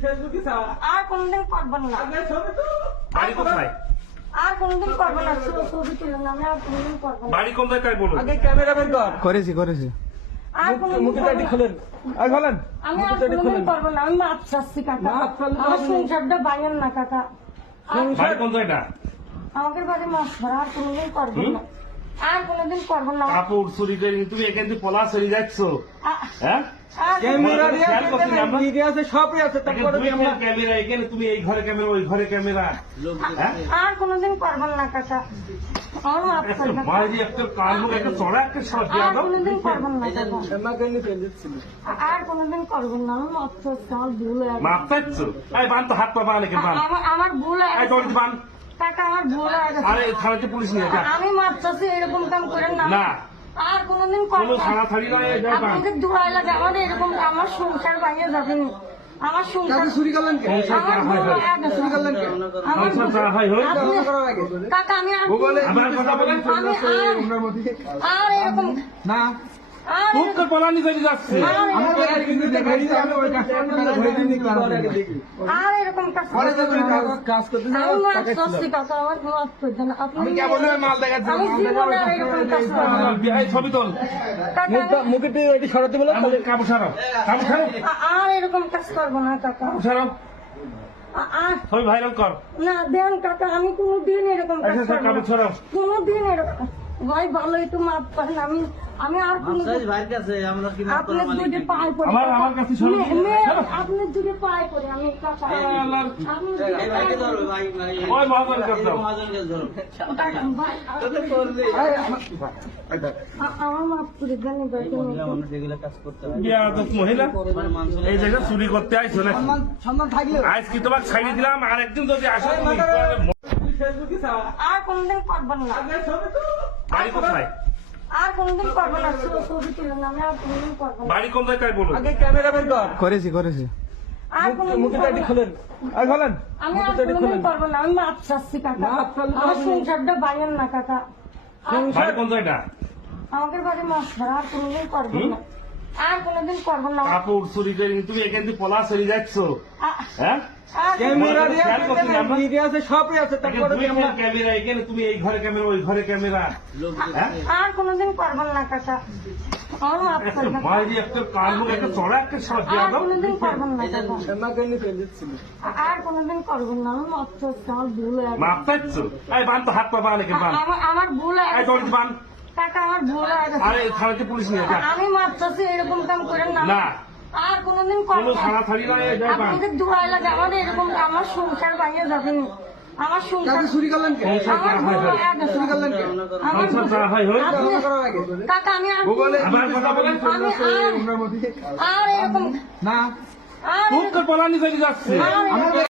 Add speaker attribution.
Speaker 1: আর কোনদিন করবেন না।
Speaker 2: বাড়ি কোথায়?
Speaker 1: আর কোনদিন করবেন না। ছবি তুলেন না, আমি আর কোনদিন করবো না।
Speaker 2: বাড়ি কোন জায়গায় বলুন?
Speaker 3: আগে ক্যামেরা বের কর।
Speaker 4: করেছি
Speaker 1: আর কোনদিন
Speaker 3: মুখের
Speaker 1: করবো
Speaker 3: দাড়ি
Speaker 1: না।
Speaker 3: খোলেন। আর খোলেন।
Speaker 1: আমি আর কোনদিন করবো না। আমি মাছ চাচ্ছি কাকা।
Speaker 3: মাছ চাইলে তো
Speaker 1: আমার
Speaker 3: হবে না।
Speaker 1: সংসারটা বাইরেন না কাকা।
Speaker 2: বাড়ি কোন জায়গা?
Speaker 1: আমাদের বাড়ি মাছ ধরা আর কোনদিন করবেন না। আর কোনদিন করবেন না।
Speaker 2: কাপড় চুরি করে তুমি এখান থেকে পলা চলে যাচ্ছ, হ্যাঁ?
Speaker 1: আর
Speaker 3: ক্যামেরা দিয়ে
Speaker 2: খেয়াল করছি আমরা।
Speaker 3: ভিডিও আছে, সবই আছে। তারপরে
Speaker 2: দুই
Speaker 3: আমরা
Speaker 2: ক্যামেরা এখানে, তুমি এই ঘরে ক্যামেরা ওই ঘরে ক্যামেরা, হ্যাঁ?
Speaker 1: আর কোনদিন করবেন না কাকা। আমার মাছ
Speaker 2: একটা
Speaker 1: চাই কাকা।
Speaker 2: মাঝে একটা কান মুখ একটা চড়া একটা শট দিয়ে
Speaker 1: আর
Speaker 2: দাও।
Speaker 1: কোনদিন করবেন না কাকা।
Speaker 3: আমাকে নিয়ে ফেলে দিচ্ছিল।
Speaker 1: আর কোনদিন করবেন না। আমি মাছ চাচ্ছি, আমার ভুল হয়ে গেছে।
Speaker 2: মাপ চাচ্ছ? এই বান তো হাত পা বান এখানে বান।
Speaker 1: আমার ভুল হয়ে
Speaker 2: এই
Speaker 1: গেছে।
Speaker 2: দড়ি বান।
Speaker 1: কাকা আমার ভুল হয়ে গেছে।
Speaker 2: আরে থানাতে পুলিশ নিয়ে যা।
Speaker 1: আমি মাছ চাচ্ছি, এরকম কাম করেন না।
Speaker 2: না।
Speaker 1: আর কোনদিন
Speaker 2: কোনো
Speaker 1: করবেন না।
Speaker 2: থানা থাড়ি নয়, এই বান।
Speaker 1: আপনাদের দোয়াই লাগে, আমাদের এরকম আমার সংসার বাইরে যাবেন। আমার সংসার
Speaker 3: আপনি চুরি করলেন কে?
Speaker 2: সংসার
Speaker 1: আমার
Speaker 2: করা হয়
Speaker 1: ভুল
Speaker 2: হয়।
Speaker 1: হয়ে গেছে।
Speaker 3: চুরি করলেন কে?
Speaker 1: আমার
Speaker 2: সংসার করা হয় হয়।
Speaker 1: আপনি-
Speaker 3: ধারণা করার আগে।
Speaker 1: কাকা আমি আর
Speaker 3: গুগলে
Speaker 2: আবার কথা বলেন।
Speaker 1: আমি
Speaker 3: ওনার মধ্যে
Speaker 1: আর এরকম
Speaker 3: না
Speaker 1: আর
Speaker 2: খুব তো পলানি চলে যাচ্ছে।
Speaker 3: আমি তো আর কিন্তু দেখাই দিই, আমি ওই কাজটা ধরে দিই নি ক্লাস দেখি।
Speaker 1: আর এরকম কাজ
Speaker 3: পরে যখন কাজ করতে যাই
Speaker 1: আমি মাছ
Speaker 3: টাকা ছিল।
Speaker 1: চাচ্ছি কাকা, আমার মাছ করতে না। আপনি
Speaker 3: আমি কেবল ওই মাল দেখাচ্ছি,
Speaker 1: আমি
Speaker 3: মাল
Speaker 1: জীবনে আর এরকম কাজ করবো না।
Speaker 2: এই ছবি তোল।
Speaker 1: কাকা
Speaker 3: মুখে এটি সরাতে বলে
Speaker 2: আমাদের কাপড় ছাড়াও, কাপড় ছাড়াও,
Speaker 1: আর এরকম কাজ করবো না কাকা।
Speaker 2: কাপড় ছাড়াও।
Speaker 1: আর
Speaker 2: ছবি ভাইরাল কর।
Speaker 1: না দেন কাকা, আমি কোনোদিন এরকম কাজ
Speaker 2: আচ্ছা,
Speaker 1: করবো
Speaker 2: কাপড়
Speaker 1: না।
Speaker 2: ছাড়াও।
Speaker 1: কোনোদিন এরকম ভাই ভালো একটু মাপ করেন। আমি আর কোনোদিন আপনার দুটো পায়ে পড়ে
Speaker 2: আমার কাছে শোনো।
Speaker 1: আপনার দুটো পায়ে পড়ে আমি কাকা
Speaker 2: আল্লাহর-
Speaker 1: আপনি দুটো পায়ে পড়ে।
Speaker 2: ওই মহাজন কাছে যাও।
Speaker 1: ভাই, আমার মাপ করে দেন এবার তুমি।
Speaker 2: বিয়াদব মহিলা এই জায়গায় চুরি করতে আইছো না?
Speaker 3: সম্মান থাকলে
Speaker 2: আজ কি তোমাকে ছাড়িয়ে দিলাম, আর একদিন যদি আসো তুমি
Speaker 1: আর কোনদিন করবেন না।
Speaker 2: বাড়ি কোথায়?
Speaker 1: আর কোনদিন করবেন না। ছবি তুলেন না, আমি আর কোনদিন করবো না।
Speaker 2: বাড়ি কোন জায়গায় বলুন?
Speaker 3: আগে ক্যামেরা বের কর।
Speaker 4: করেছি
Speaker 1: আর কোনদিন
Speaker 3: মুখের
Speaker 1: করবো
Speaker 3: দাড়ি
Speaker 1: না।
Speaker 3: খোলেন। আর খোলেন।
Speaker 1: আমি আর কোনদিন করবো না। আমি মাছ চাচ্ছি কাকা।
Speaker 3: মাছ চাইলে তো
Speaker 1: আমার
Speaker 3: হবে না।
Speaker 1: সংসারটা বাইরেন না কাকা।
Speaker 2: বাড়ি কোন জায়গা?
Speaker 1: আমাদের বাড়ি মাছ ধরা আর কোনদিন করবেন না। আর কোনদিন করবেন না।
Speaker 2: কাপড় চুরি করে তুমি এখান থেকে পলা চলে যাচ্ছ, হ্যাঁ?
Speaker 1: আর
Speaker 3: ক্যামেরা দিয়ে
Speaker 2: খেয়াল করছি আমরা।
Speaker 3: ভিডিও আছে, সবই আছে। তারপরে
Speaker 2: দুই
Speaker 3: আমরা
Speaker 2: ক্যামেরা এখানে, তুমি এই ঘরে ক্যামেরা ওই ঘরে ক্যামেরা, হ্যাঁ?
Speaker 1: আর কোনদিন করবেন না কাকা। আমার মাপ
Speaker 2: একটা
Speaker 1: করবেন।
Speaker 2: মাঝে একটা কান মুখ একটা চড়া একটা শট দিয়ে
Speaker 1: আর
Speaker 2: দাও।
Speaker 1: কোনদিন করবেন না কাকা।
Speaker 3: আমাকে নিয়ে ফেলে দিচ্ছিল।
Speaker 1: আর কোনদিন করবেন না। আমি মাছ চাচ্ছি, আমার ভুল হয়ে গেছে।
Speaker 2: মাপ চাচ্ছ? এই বান তো হাত পা বান এখানে বান।
Speaker 1: আমার ভুল হয়ে
Speaker 2: এই
Speaker 1: গেছে।
Speaker 2: দড়ি বান।
Speaker 1: কাকা আমার ভুল হয়ে গেছে।
Speaker 2: আরে থানাতে পুলিশ নিয়ে যা।
Speaker 1: আমি মাছ চাচ্ছি, এরকম কাম করেন না।
Speaker 2: না।
Speaker 1: আর কোনদিন
Speaker 2: কোনো
Speaker 1: করবেন
Speaker 2: থানা থাড়ি নয়, এই বান।
Speaker 1: আপনাদের দোয়াই লাগে, আমাদের এরকম আমার সংসার বাইরে যাবেন। আমার সংসার
Speaker 3: আপনি চুরি করলেন কে?
Speaker 2: সংসার
Speaker 1: আমার
Speaker 2: করা
Speaker 1: ভুল
Speaker 2: হয় হয়।
Speaker 1: হয়ে গেছে।
Speaker 3: চুরি করলেন কে?
Speaker 1: আমার
Speaker 2: সংসার করা হয় হয়।
Speaker 1: আপনি-
Speaker 3: ধারণা করার আগে।
Speaker 1: কাকা আমি আর
Speaker 3: গুগলে
Speaker 2: আবার কথা বলেন।
Speaker 1: আমি
Speaker 3: ওনার মধ্যে
Speaker 1: আর এরকম
Speaker 3: না
Speaker 1: আর
Speaker 2: খুব তো পলানি চলে যাচ্ছে।
Speaker 1: এরকম